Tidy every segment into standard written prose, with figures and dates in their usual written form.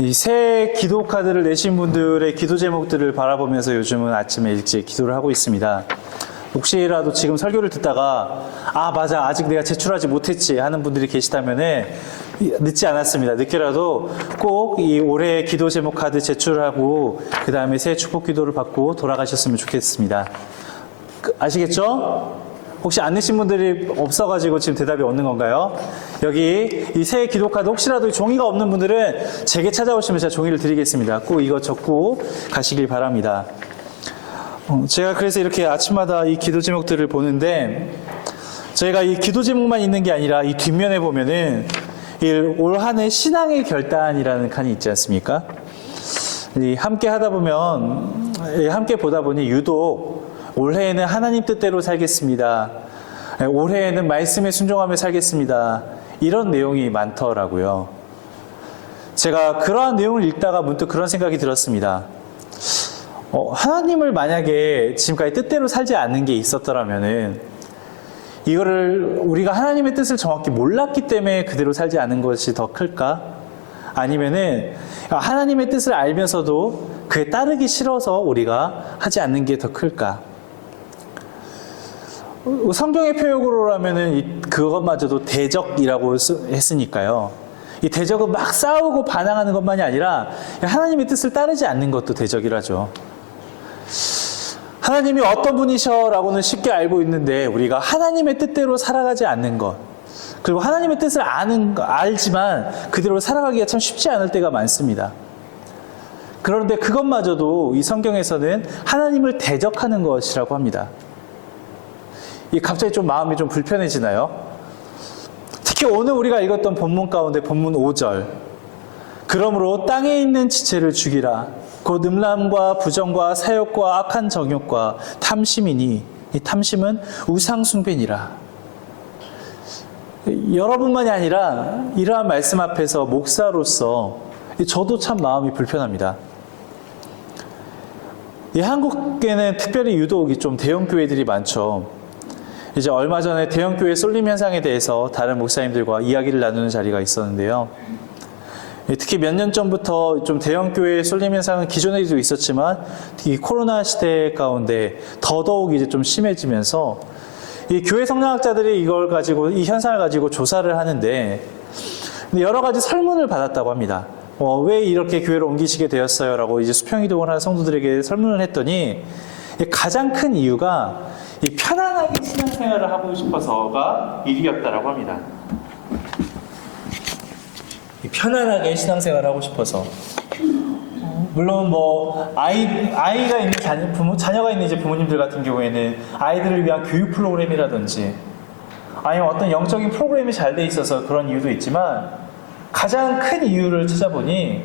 이 새 기도 카드를 내신 분들의 기도 제목들을 바라보면서 요즘은 아침에 일찍 기도를 하고 있습니다. 혹시라도 지금 설교를 듣다가 맞아, 아직 내가 제출하지 못했지 하는 분들이 계시다면은 늦지 않았습니다. 늦게라도 꼭 이 올해 기도 제목 카드 제출하고 그 다음에 새해 축복 기도를 받고 돌아가셨으면 좋겠습니다. 아시겠죠? 혹시 안 내신 분들이 없어가지고 지금 대답이 없는 건가요? 여기 이 새 기도 카드 혹시라도 종이가 없는 분들은 제게 찾아오시면 제가 종이를 드리겠습니다. 꼭 이거 적고 가시길 바랍니다. 제가 그래서 이렇게 아침마다 이 기도 제목들을 보는데, 저희가 이 기도 제목만 있는 게 아니라 이 뒷면에 보면은 올 한 해 신앙의 결단이라는 칸이 있지 않습니까? 함께 하다 보면, 함께 보다 보니 유독 올해에는 하나님 뜻대로 살겠습니다. 올해에는 말씀에 순종하며 살겠습니다. 이런 내용이 많더라고요. 제가 그러한 내용을 읽다가 문득 그런 생각이 들었습니다. 하나님을 만약에 지금까지 뜻대로 살지 않는 게 있었더라면은 이거를 우리가 하나님의 뜻을 정확히 몰랐기 때문에 그대로 살지 않은 것이 더 클까? 아니면은 하나님의 뜻을 알면서도 그에 따르기 싫어서 우리가 하지 않는 게 더 클까? 성경의 표현으로라면은 그것마저도 대적이라고 했으니까요. 이 대적은 막 싸우고 반항하는 것만이 아니라 하나님의 뜻을 따르지 않는 것도 대적이라죠. 하나님이 어떤 분이셔라고는 쉽게 알고 있는데 우리가 하나님의 뜻대로 살아가지 않는 것, 그리고 하나님의 뜻을 알지만 그대로 살아가기가 참 쉽지 않을 때가 많습니다. 그런데 그것마저도 이 성경에서는 하나님을 대적하는 것이라고 합니다. 갑자기 좀 마음이 좀 불편해지나요? 특히 오늘 우리가 읽었던 본문 가운데 본문 5절, 그러므로 땅에 있는 지체를 죽이라. 곧 음란과 부정과 사욕과 악한 정욕과 탐심이니 이 탐심은 우상숭배니라. 여러분만이 아니라 이러한 말씀 앞에서 목사로서 저도 참 마음이 불편합니다. 한국에는 특별히 유독 좀 대형 교회들이 많죠. 이제 얼마 전에 대형 교회 쏠림 현상에 대해서 다른 목사님들과 이야기를 나누는 자리가 있었는데요. 특히 몇 년 전부터 좀 대형 교회 쏠림 현상은 기존에도 있었지만 이 코로나 시대 가운데 더더욱 이제 좀 심해지면서 이 교회 성령학자들이 이걸 가지고 이 현상을 가지고 조사를 하는데 여러 가지 설문을 받았다고 합니다. 왜 이렇게 교회로 옮기시게 되었어요?라고 이제 수평이동을 하는 성도들에게 설문을 했더니 가장 큰 이유가 이 편안하게 신앙생활을 하고 싶어서가 1위였다라고 합니다. 편안하게 신앙생활을 하고 싶어서. 물론 아이가 있는 자녀가 있는 이제 부모님들 같은 경우에는 아이들을 위한 교육 프로그램이라든지 아니면 어떤 영적인 프로그램이 잘 돼 있어서 그런 이유도 있지만, 가장 큰 이유를 찾아보니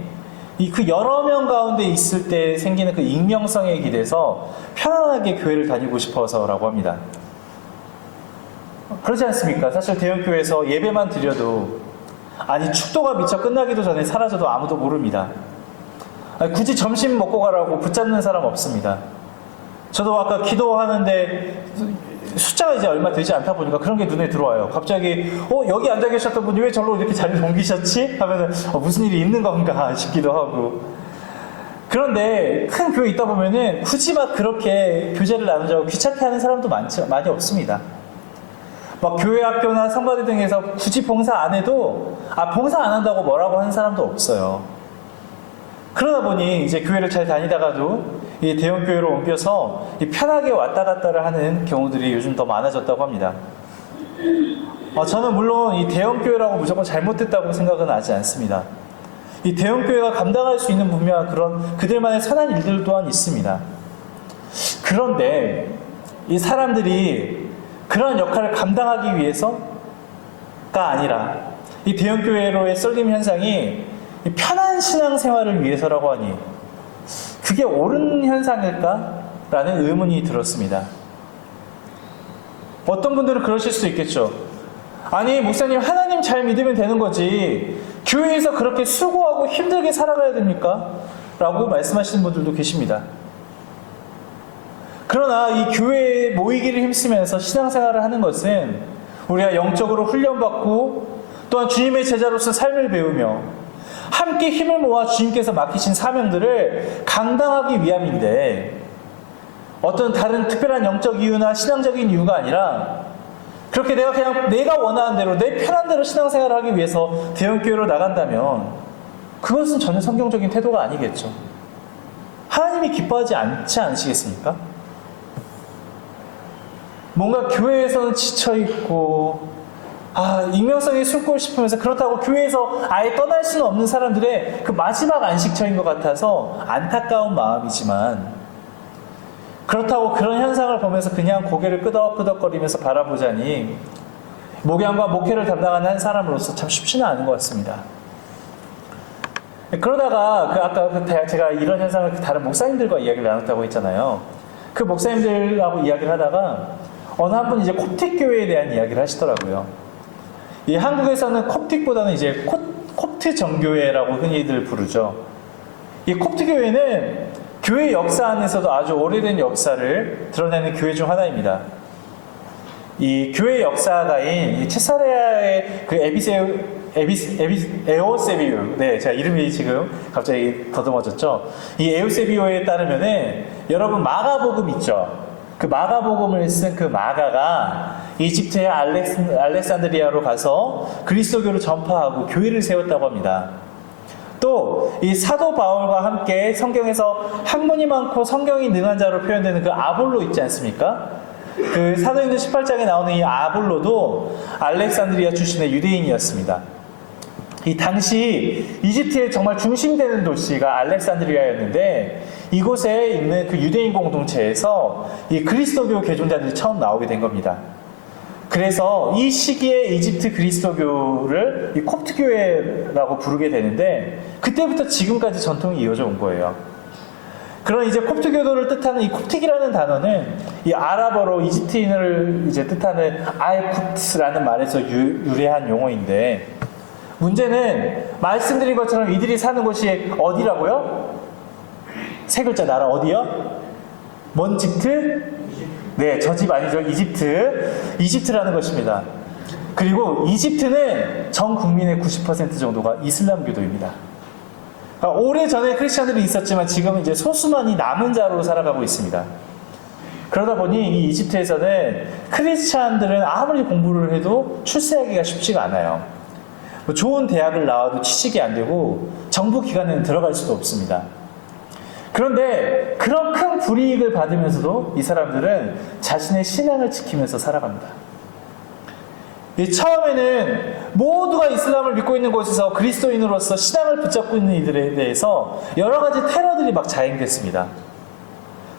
그 여러 명 가운데 있을 때 생기는 그 익명성에 기대서 편안하게 교회를 다니고 싶어서라고 합니다. 그렇지 않습니까? 사실 대형교회에서 예배만 드려도, 축도가 미처 끝나기도 전에 사라져도 아무도 모릅니다. 굳이 점심 먹고 가라고 붙잡는 사람 없습니다. 저도 아까 기도하는데 숫자가 이제 얼마 되지 않다 보니까 그런 게 눈에 들어와요. 갑자기 여기 앉아 계셨던 분이 왜 저로 이렇게 자리를 옮기셨지? 하면은 무슨 일이 있는 건가 싶기도 하고. 그런데 큰 교회 있다 보면은 굳이 막 그렇게 교제를 나누자고 귀찮게 하는 사람도 많이 없습니다. 막 교회 학교나 성가대 등에서 굳이 봉사 안 해도 봉사 안 한다고 뭐라고 하는 사람도 없어요. 그러다 보니 이제 교회를 잘 다니다가도 이 대형 교회로 옮겨서 편하게 왔다 갔다를 하는 경우들이 요즘 더 많아졌다고 합니다. 저는 물론 이 대형 교회라고 무조건 잘못됐다고 생각은 하지 않습니다. 이 대형 교회가 감당할 수 있는 분명한 그런 그들만의 선한 일들 또한 있습니다. 그런데 이 사람들이 그런 역할을 감당하기 위해서가 아니라 이 대형 교회로의 쏠림 현상이 편한 신앙생활을 위해서라고 하니 그게 옳은 현상일까라는 의문이 들었습니다. 어떤 분들은 그러실 수 있겠죠. 목사님, 하나님 잘 믿으면 되는 거지 교회에서 그렇게 수고하고 힘들게 살아가야 됩니까? 라고 말씀하시는 분들도 계십니다. 그러나 이 교회에 모이기를 힘쓰면서 신앙생활을 하는 것은 우리가 영적으로 훈련받고 또한 주님의 제자로서 삶을 배우며 함께 힘을 모아 주님께서 맡기신 사명들을 감당하기 위함인데 어떤 다른 특별한 영적 이유나 신앙적인 이유가 아니라 그렇게 내가 원하는 대로 내 편한 대로 신앙생활을 하기 위해서 대형교회로 나간다면 그것은 전혀 성경적인 태도가 아니겠죠. 하나님이 기뻐하지 않지 않으시겠습니까? 뭔가 교회에서는 지쳐있고 익명성에 숨고 싶으면서 그렇다고 교회에서 아예 떠날 수는 없는 사람들의 그 마지막 안식처인 것 같아서 안타까운 마음이지만 그렇다고 그런 현상을 보면서 그냥 고개를 끄덕끄덕거리면서 바라보자니 목양과 목회를 담당하는 한 사람으로서 참 쉽지는 않은 것 같습니다. 그러다가 아까 제가 이런 현상을 다른 목사님들과 이야기를 나눴다고 했잖아요. 그 목사님들하고 이야기를 하다가 어느 한 분이 이제 콥틱 교회에 대한 이야기를 하시더라고요. 이 한국에서는 콥틱보다는 이제 콥트 정교회라고 흔히들 부르죠. 이 콥트 교회는 교회 역사 안에서도 아주 오래된 역사를 드러내는 교회 중 하나입니다. 이 교회 역사가인 체사레아의 그 에오세비우, 네, 제가 이름이 지금 갑자기 더듬어졌죠. 이 에오세비오에 따르면은 여러분 마가복음 있죠. 그 마가복음을 쓴 그 마가가 이집트의 알렉산드리아로 가서 그리스도교를 전파하고 교회를 세웠다고 합니다. 또 이 사도 바울과 함께 성경에서 학문이 많고 성경이 능한 자로 표현되는 그 아볼로 있지 않습니까? 그 사도행전 18장에 나오는 이 아볼로도 알렉산드리아 출신의 유대인이었습니다. 이 당시 이집트의 정말 중심되는 도시가 알렉산드리아였는데 이곳에 있는 그 유대인 공동체에서 이 그리스도교 개종자들이 처음 나오게 된 겁니다. 그래서 이 시기에 이집트 그리스도교를 이 콥트교회라고 부르게 되는데 그때부터 지금까지 전통이 이어져 온 거예요. 그런 이제 콥트교도를 뜻하는 이 콥틱이라는 단어는 이 아랍어로 이집트인을 이제 뜻하는 알쿠트라는 말에서 유래한 용어인데 문제는 말씀드린 것처럼 이들이 사는 곳이 어디라고요? 세 글자 나라 어디요? 먼집트? 네, 저 집 아니죠. 이집트라는 것입니다. 그리고 이집트는 전 국민의 90% 정도가 이슬람교도입니다. 그러니까 오래전에 크리스천들이 있었지만 지금은 이제 소수만이 남은 자로 살아가고 있습니다. 그러다 보니 이 이집트에서는 크리스천들은 아무리 공부를 해도 출세하기가 쉽지가 않아요. 좋은 대학을 나와도 취직이 안 되고 정부 기관에는 들어갈 수도 없습니다. 그런데 그런 큰 불이익을 받으면서도 이 사람들은 자신의 신앙을 지키면서 살아갑니다. 처음에는 모두가 이슬람을 믿고 있는 곳에서 그리스도인으로서 신앙을 붙잡고 있는 이들에 대해서 여러 가지 테러들이 막 자행됐습니다.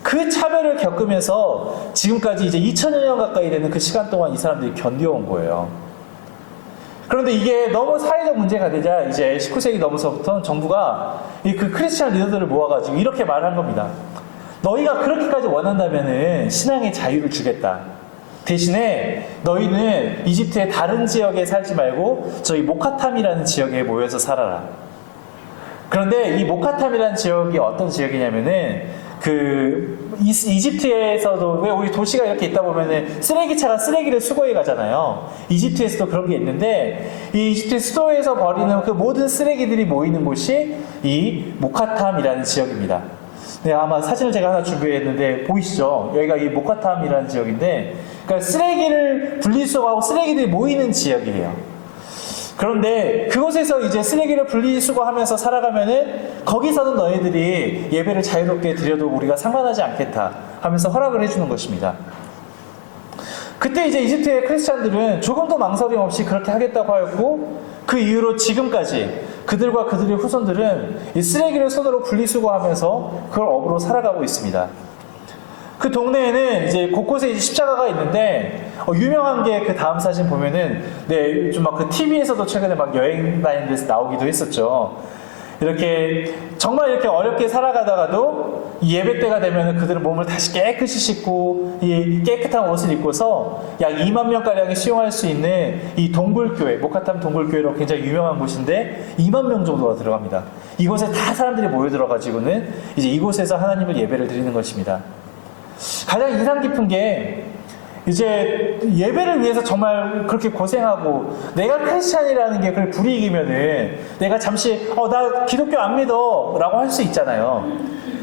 그 차별을 겪으면서 지금까지 이제 2000여 년 가까이 되는 그 시간 동안 이 사람들이 견뎌온 거예요. 그런데 이게 너무 사회적 문제가 되자 이제 19세기 넘어서부터는 정부가 그 크리스천 리더들을 모아가지고 이렇게 말한 겁니다. 너희가 그렇게까지 원한다면은 신앙의 자유를 주겠다. 대신에 너희는 이집트의 다른 지역에 살지 말고 저희 모카탐이라는 지역에 모여서 살아라. 그런데 이 모카탐이라는 지역이 어떤 지역이냐면은 이집트에서도 왜 우리 도시가 이렇게 있다 보면은 쓰레기차가 쓰레기를 수거해 가잖아요. 이집트에서도 그런 게 있는데 이 이집트 수도에서 버리는 그 모든 쓰레기들이 모이는 곳이 이 모카탐이라는 지역입니다. 네, 아마 사진을 제가 하나 준비했는데 보이시죠? 여기가 이 모카탐이라는 지역인데 그러니까 쓰레기를 분리수거하고 쓰레기들이 모이는 지역이에요. 그런데 그곳에서 이제 쓰레기를 분리수거하면서 살아가면은 거기서는 너희들이 예배를 자유롭게 드려도 우리가 상관하지 않겠다 하면서 허락을 해주는 것입니다. 그때 이제 이집트의 크리스찬들은 조금도 망설임 없이 그렇게 하겠다고 하였고 그 이후로 지금까지 그들과 그들의 후손들은 이 쓰레기를 손으로 분리수거하면서 그걸 업으로 살아가고 있습니다. 그 동네에는 이제 곳곳에 이제 십자가가 있는데 유명한 게 그 다음 사진 보면은 네, 좀 막 그 TV에서도 최근에 막 여행 다니는 데서 나오기도 했었죠. 이렇게 정말 이렇게 어렵게 살아가다가도 이 예배 때가 되면은 그들은 몸을 다시 깨끗이 씻고 이 깨끗한 옷을 입고서 약 2만 명가량이 수용할 수 있는 이 동굴교회, 모카탐 동굴교회로 굉장히 유명한 곳인데 2만 명 정도가 들어갑니다. 이곳에 다 사람들이 모여 들어가지고는 이제 이곳에서 하나님을 예배를 드리는 것입니다. 가장 인상 깊은 게 이제 예배를 위해서 정말 그렇게 고생하고 내가 크리스찬이라는 게 그걸 불이익이면은 내가 잠시 나 기독교 안 믿어 라고 할 수 있잖아요.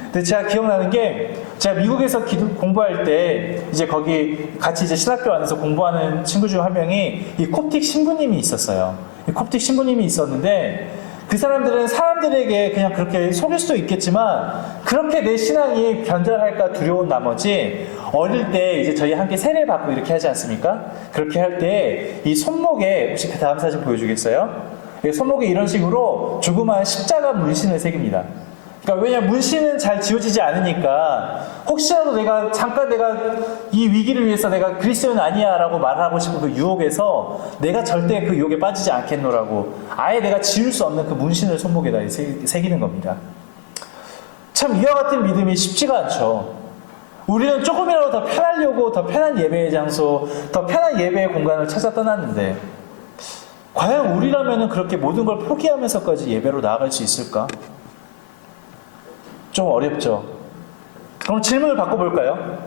근데 제가 기억나는 게 제가 미국에서 공부할 때 이제 거기 같이 이제 신학교 안에서 공부하는 친구 중 한 명이 이 콥틱 신부님이 있었어요. 이 콥틱 신부님이 있었는데 그 사람들은 사람들에게 그냥 그렇게 속일 수도 있겠지만 그렇게 내 신앙이 변절할까 두려운 나머지 어릴 때 이제 저희 함께 세례 받고 이렇게 하지 않습니까? 그렇게 할 때 이 손목에 혹시 그 다음 사진 보여주겠어요? 손목에 이런 식으로 조그마한 십자가 문신을 새깁니다. 그러니까 왜냐면 문신은 잘 지워지지 않으니까 혹시라도 내가 잠깐 내가 이 위기를 위해서 내가 그리스도는 아니야 라고 말하고 싶은 그 유혹에서 내가 절대 그 유혹에 빠지지 않겠노라고 아예 내가 지울 수 없는 그 문신을 손목에다 새기는 겁니다. 참 이와 같은 믿음이 쉽지가 않죠. 우리는 조금이라도 더 편하려고 더 편한 예배의 장소, 더 편한 예배의 공간을 찾아 떠났는데 과연 우리라면 그렇게 모든 걸 포기하면서까지 예배로 나아갈 수 있을까? 좀 어렵죠. 그럼 질문을 바꿔볼까요?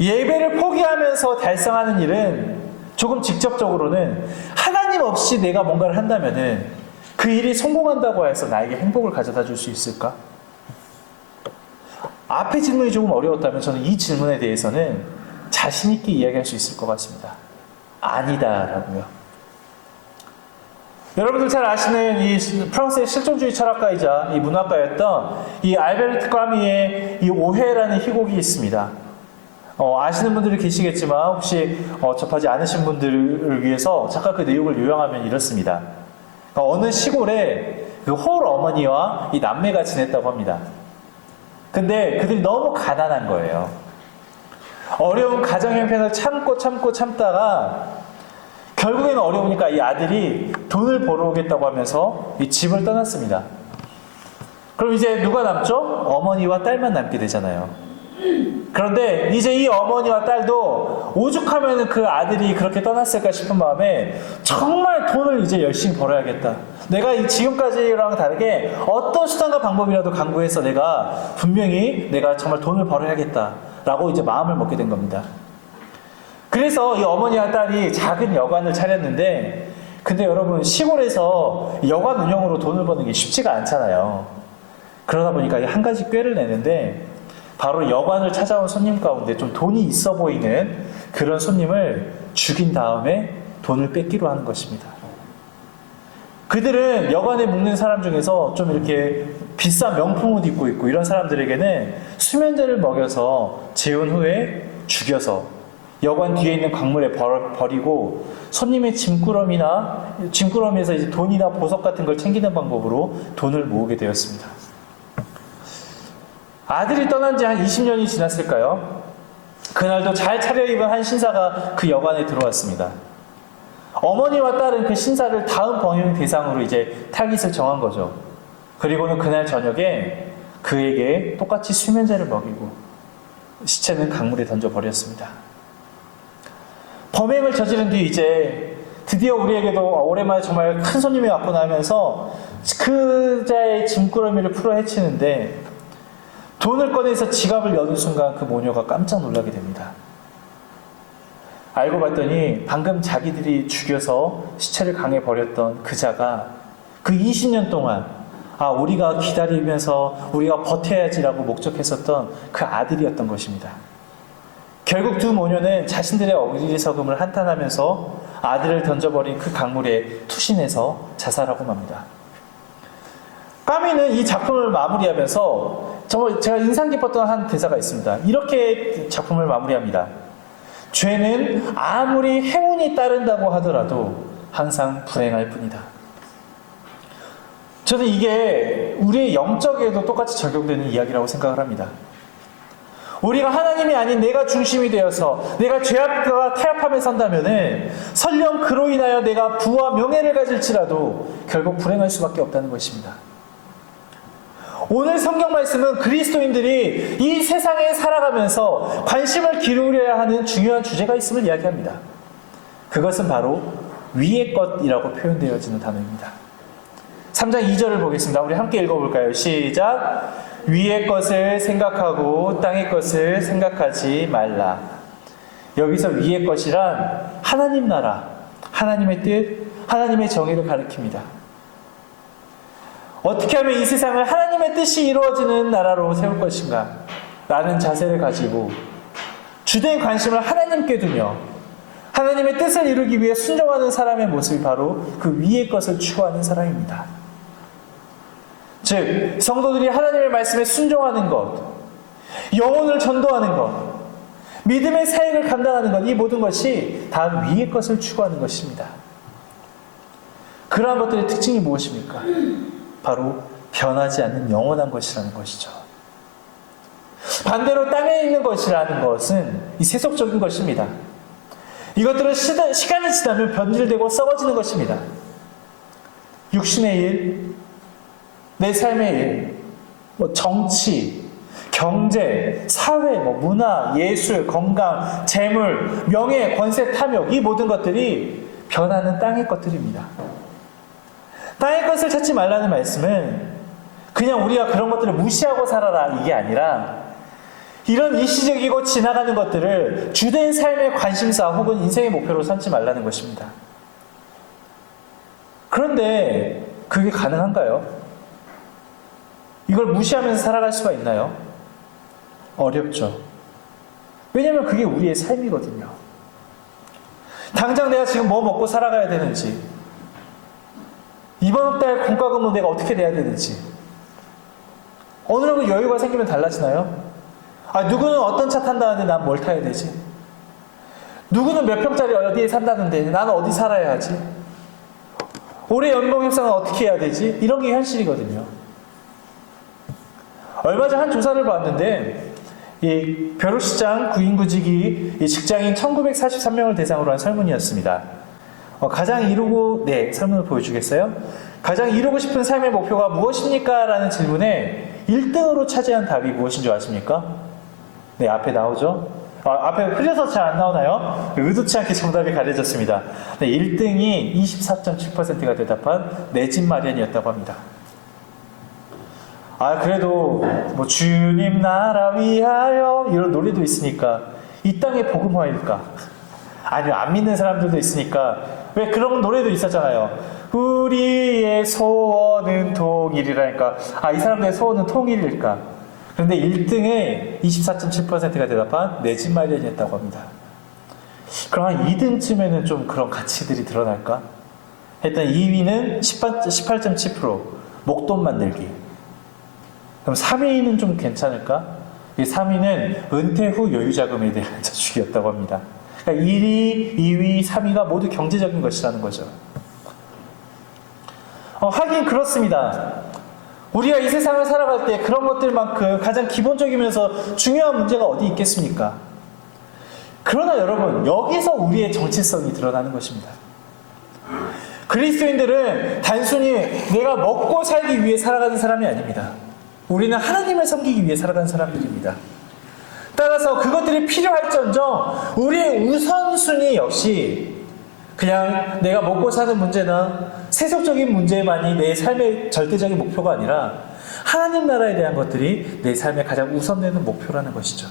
예배를 포기하면서 달성하는 일은 조금 직접적으로는 하나님 없이 내가 뭔가를 한다면은 그 일이 성공한다고 해서 나에게 행복을 가져다 줄 수 있을까? 앞의 질문이 조금 어려웠다면 저는 이 질문에 대해서는 자신 있게 이야기할 수 있을 것 같습니다. 아니다라고요. 여러분들 잘 아시는 이 프랑스의 실존주의 철학가이자 이 문학가였던 이 알베르트 까뮈의 이 오해라는 희곡이 있습니다. 아시는 분들이 계시겠지만 혹시 접하지 않으신 분들을 위해서 잠깐 그 내용을 요약하면 이렇습니다. 어느 시골에 그 홀 어머니와 이 남매가 지냈다고 합니다. 근데 그들이 너무 가난한 거예요. 어려운 가정 형편을 참다가 결국에는 어려우니까 이 아들이 돈을 벌어오겠다고 하면서 이 집을 떠났습니다. 그럼 이제 누가 남죠? 어머니와 딸만 남게 되잖아요. 그런데 이제 이 어머니와 딸도 오죽하면 그 아들이 그렇게 떠났을까 싶은 마음에 정말 돈을 이제 열심히 벌어야겠다. 내가 지금까지랑 다르게 어떤 수단과 방법이라도 강구해서 내가 분명히 내가 정말 돈을 벌어야겠다라고 이제 마음을 먹게 된 겁니다. 그래서 이 어머니와 딸이 작은 여관을 차렸는데 근데 여러분 시골에서 여관 운영으로 돈을 버는 게 쉽지가 않잖아요. 그러다 보니까 한 가지 꾀를 내는데 바로 여관을 찾아온 손님 가운데 좀 돈이 있어 보이는 그런 손님을 죽인 다음에 돈을 뺏기로 하는 것입니다. 그들은 여관에 묵는 사람 중에서 좀 이렇게 비싼 명품 옷 입고 있고 이런 사람들에게는 수면제를 먹여서 재운 후에 죽여서 여관 뒤에 있는 강물에 버리고 손님의 짐꾸러미에서 이제 돈이나 보석 같은 걸 챙기는 방법으로 돈을 모으게 되었습니다. 아들이 떠난 지 한 20년이 지났을까요? 그날도 잘 차려입은 한 신사가 그 여관에 들어왔습니다. 어머니와 딸은 그 신사를 다음 번영 대상으로 이제 타깃을 정한 거죠. 그리고는 그날 저녁에 그에게 똑같이 수면제를 먹이고 시체는 강물에 던져버렸습니다. 범행을 저지른 뒤 이제 드디어 우리에게도 오랜만에 정말 큰 손님이 왔구나 하면서 그 자의 짐꾸러미를 풀어 헤치는데 돈을 꺼내서 지갑을 여는 순간 그 모녀가 깜짝 놀라게 됩니다. 알고 봤더니 방금 자기들이 죽여서 시체를 강에 버렸던 그 자가 그 20년 동안 우리가 기다리면서 우리가 버텨야지라고 목적했었던 그 아들이었던 것입니다. 결국 두 모녀는 자신들의 어리석음을 한탄하면서 아들을 던져버린 그 강물에 투신해서 자살하고 맙니다. 까미는 이 작품을 마무리하면서 정말 제가 인상 깊었던 한 대사가 있습니다. 이렇게 작품을 마무리합니다. 죄는 아무리 행운이 따른다고 하더라도 항상 불행할 뿐이다. 저는 이게 우리의 영적에도 똑같이 적용되는 이야기라고 생각을 합니다. 우리가 하나님이 아닌 내가 중심이 되어서 내가 죄악과 타협하며 산다면은 설령 그로 인하여 내가 부와 명예를 가질지라도 결국 불행할 수밖에 없다는 것입니다. 오늘 성경 말씀은 그리스도인들이 이 세상에 살아가면서 관심을 기울여야 하는 중요한 주제가 있음을 이야기합니다. 그것은 바로 위의 것이라고 표현되어지는 단어입니다. 3장 2절을 보겠습니다. 우리 함께 읽어볼까요? 시작! 위의 것을 생각하고 땅의 것을 생각하지 말라. 여기서 위의 것이란 하나님 나라, 하나님의 뜻, 하나님의 정의를 가리킵니다. 어떻게 하면 이 세상을 하나님의 뜻이 이루어지는 나라로 세울 것인가? 라는 자세를 가지고 주된 관심을 하나님께 두며 하나님의 뜻을 이루기 위해 순종하는 사람의 모습이 바로 그 위의 것을 추구하는 사람입니다. 즉, 성도들이 하나님의 말씀에 순종하는 것, 영혼을 전도하는 것, 믿음의 사역을 감당하는 것, 이 모든 것이 다 위의 것을 추구하는 것입니다. 그러한 것들의 특징이 무엇입니까? 바로 변하지 않는 영원한 것이라는 것이죠. 반대로 땅에 있는 것이라는 것은 이 세속적인 것입니다. 이것들은 시간이 지나면 변질되고 썩어지는 것입니다. 육신의 일, 내 삶의 일, 정치, 경제, 사회, 문화, 예술, 건강, 재물, 명예, 권세, 탐욕, 이 모든 것들이 변하는 땅의 것들입니다. 땅의 것을 찾지 말라는 말씀은 그냥 우리가 그런 것들을 무시하고 살아라 이게 아니라 이런 일시적이고 지나가는 것들을 주된 삶의 관심사 혹은 인생의 목표로 삼지 말라는 것입니다. 그런데 그게 가능한가요? 이걸 무시하면서 살아갈 수가 있나요? 어렵죠. 왜냐하면 그게 우리의 삶이거든요. 당장 내가 지금 뭐 먹고 살아가야 되는지, 이번 달 공과금은 내가 어떻게 내야 되는지, 어느 정도 여유가 생기면 달라지나요? 누구는 어떤 차 탄다는데 난 뭘 타야 되지? 누구는 몇 평짜리 어디에 산다는데 나는 어디 살아야 하지? 올해 연봉 협상은 어떻게 해야 되지? 이런 게 현실이거든요. 얼마 전 한 조사를 봤는데 이 벼룩시장 구인구직이 이 직장인 1943명을 대상으로 한 설문이었습니다. 가장 이루고 설문을 보여주겠어요? 가장 이루고 싶은 삶의 목표가 무엇입니까? 라는 질문에 1등으로 차지한 답이 무엇인 줄 아십니까? 네, 앞에 나오죠? 앞에 흐려서 잘 안 나오나요? 의도치 않게 정답이 가려졌습니다. 네, 1등이 24.7%가 대답한 내 집 마련이었다고 합니다. 그래도 주님 나라 위하여 이런 노래도 있으니까 이 땅의 복음화일까? 아니요, 안 믿는 사람들도 있으니까 왜 그런 노래도 있었잖아요. 우리의 소원은 통일이라니까. 이 사람들의 소원은 통일일까? 그런데 1등에 24.7%가 대답한 내 집 마련이었다고 합니다. 그럼 한 2등쯤에는 좀 그런 가치들이 드러날까? 일단 2위는 18.7% 목돈 만들기. 그럼 3위는 좀 괜찮을까? 3위는 은퇴 후 여유자금에 대한 저축이었다고 합니다. 그러니까 1위, 2위, 3위가 모두 경제적인 것이라는 거죠. 하긴 그렇습니다. 우리가 이 세상을 살아갈 때 그런 것들만큼 가장 기본적이면서 중요한 문제가 어디 있겠습니까? 그러나 여러분, 여기서 우리의 정체성이 드러나는 것입니다. 그리스도인들은 단순히 내가 먹고 살기 위해 살아가는 사람이 아닙니다. 우리는 하나님을 섬기기 위해 살아가는 사람들입니다. 따라서 그것들이 필요할지언정 우리의 우선순위 역시 그냥 내가 먹고 사는 문제나 세속적인 문제만이 내 삶의 절대적인 목표가 아니라 하나님 나라에 대한 것들이 내 삶의 가장 우선되는 목표라는 것이죠.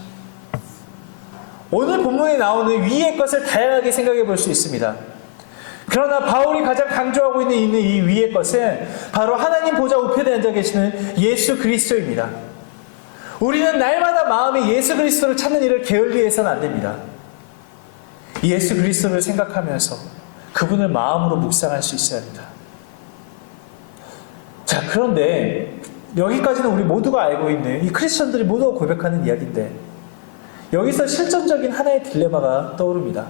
오늘 본문에 나오는 위의 것을 다양하게 생각해 볼 수 있습니다. 그러나 바울이 가장 강조하고 있는 이 위의 것은 바로 하나님 보좌 우편에 앉아 계시는 예수 그리스도입니다. 우리는 날마다 마음에 예수 그리스도를 찾는 일을 게을리해서는 안 됩니다. 예수 그리스도를 생각하면서 그분을 마음으로 묵상할 수 있어야 합니다. 자, 그런데 여기까지는 우리 모두가 알고 있는 이 크리스천들이 모두가 고백하는 이야기인데 여기서 실전적인 하나의 딜레마가 떠오릅니다.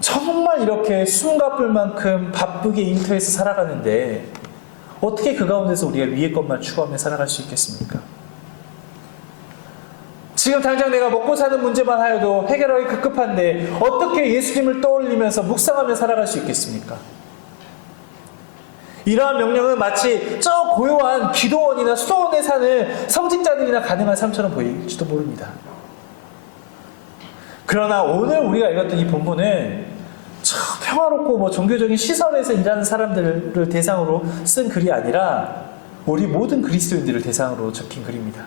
정말 이렇게 숨가쁠 만큼 바쁘게 인터에서 살아가는데 어떻게 그 가운데서 우리가 위의 것만 추구하며 살아갈 수 있겠습니까? 지금 당장 내가 먹고 사는 문제만 하여도 해결하기 급급한데 어떻게 예수님을 떠올리면서 묵상하며 살아갈 수 있겠습니까? 이러한 명령은 마치 저 고요한 기도원이나 수도원에 사는 성직자들이나 가능한 삶처럼 보일지도 모릅니다. 그러나 오늘 우리가 읽었던 이 본문은 평화롭고 종교적인 시설에서 일하는 사람들을 대상으로 쓴 글이 아니라 우리 모든 그리스도인들을 대상으로 적힌 글입니다.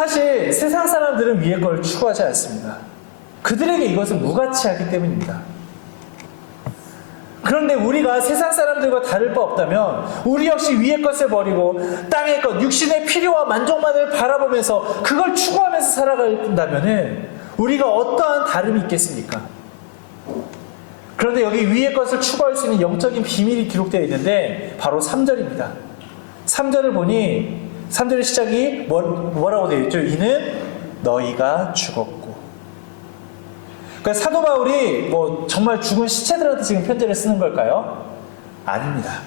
사실 세상 사람들은 위의 걸 추구하지 않습니다. 그들에게 이것은 무가치하기 때문입니다. 그런데 우리가 세상 사람들과 다를 바 없다면 우리 역시 위의 것을 버리고 땅의 것, 육신의 필요와 만족만을 바라보면서 그걸 추구하면서 살아간다면 우리가 어떠한 다름이 있겠습니까? 그런데 여기 위의 것을 추구할 수 있는 영적인 비밀이 기록되어 있는데 바로 3절입니다. 3절을 보니 3절의 시작이 뭐라고 되어 있죠? 이는 너희가 죽었고. 그러니까 사도 바울이 정말 죽은 시체들한테 지금 편지를 쓰는 걸까요? 아닙니다.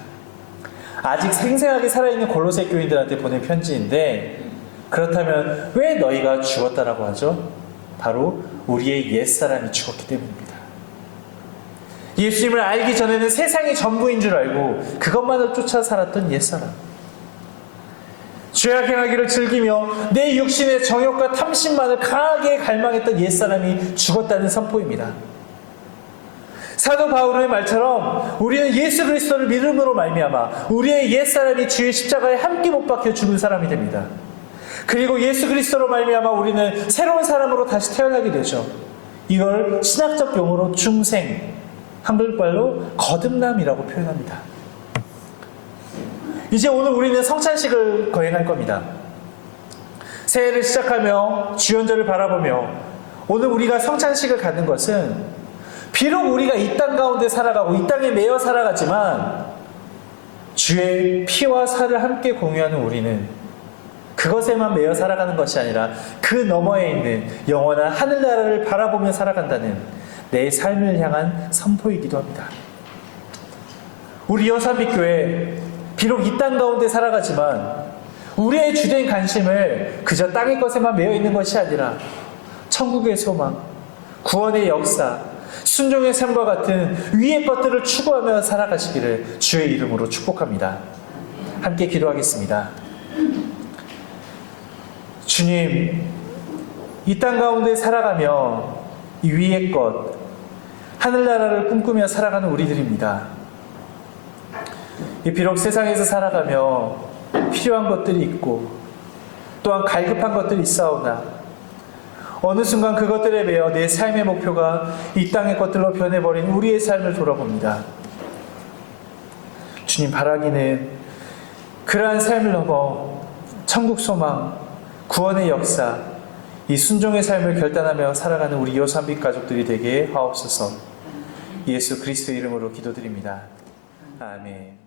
아직 생생하게 살아있는 골로새 교인들한테 보낸 편지인데 그렇다면 왜 너희가 죽었다라고 하죠? 바로 우리의 옛사람이 죽었기 때문입니다. 예수님을 알기 전에는 세상이 전부인 줄 알고 그것만을 쫓아 살았던 옛사람. 죄악 행하기를 즐기며 내 육신의 정욕과 탐심만을 강하게 갈망했던 옛사람이 죽었다는 선포입니다. 사도 바울의 말처럼 우리는 예수 그리스도를 믿음으로 말미암아 우리의 옛사람이 주의 십자가에 함께 못 박혀 죽은 사람이 됩니다. 그리고 예수 그리스도로 말미암아 우리는 새로운 사람으로 다시 태어나게 되죠. 이걸 신학적 용어로 중생, 한글말로 거듭남이라고 표현합니다. 이제 오늘 우리는 성찬식을 거행할 겁니다. 새해를 시작하며 주연절을 바라보며 오늘 우리가 성찬식을 갖는 것은 비록 우리가 이 땅 가운데 살아가고 이 땅에 매여 살아가지만 주의 피와 살을 함께 공유하는 우리는 그것에만 매여 살아가는 것이 아니라 그 너머에 있는 영원한 하늘나라를 바라보며 살아간다는 내 삶을 향한 선포이기도 합니다. 우리 여산빛교회 비록 이 땅 가운데 살아가지만 우리의 주된 관심을 그저 땅의 것에만 매여 있는 것이 아니라 천국의 소망, 구원의 역사, 순종의 삶과 같은 위의 것들을 추구하며 살아가시기를 주의 이름으로 축복합니다. 함께 기도하겠습니다. 주님, 이 땅 가운데 살아가며 이 위의 것, 하늘나라를 꿈꾸며 살아가는 우리들입니다. 비록 세상에서 살아가며 필요한 것들이 있고 또한 갈급한 것들이 있사오나 어느 순간 그것들에 매여 내 삶의 목표가 이 땅의 것들로 변해버린 우리의 삶을 돌아봅니다. 주님, 바라기는 그러한 삶을 넘어 천국 소망, 구원의 역사, 이 순종의 삶을 결단하며 살아가는 우리 여산빛 가족들이 되게 하옵소서. 예수 그리스도 이름으로 기도드립니다. 아멘.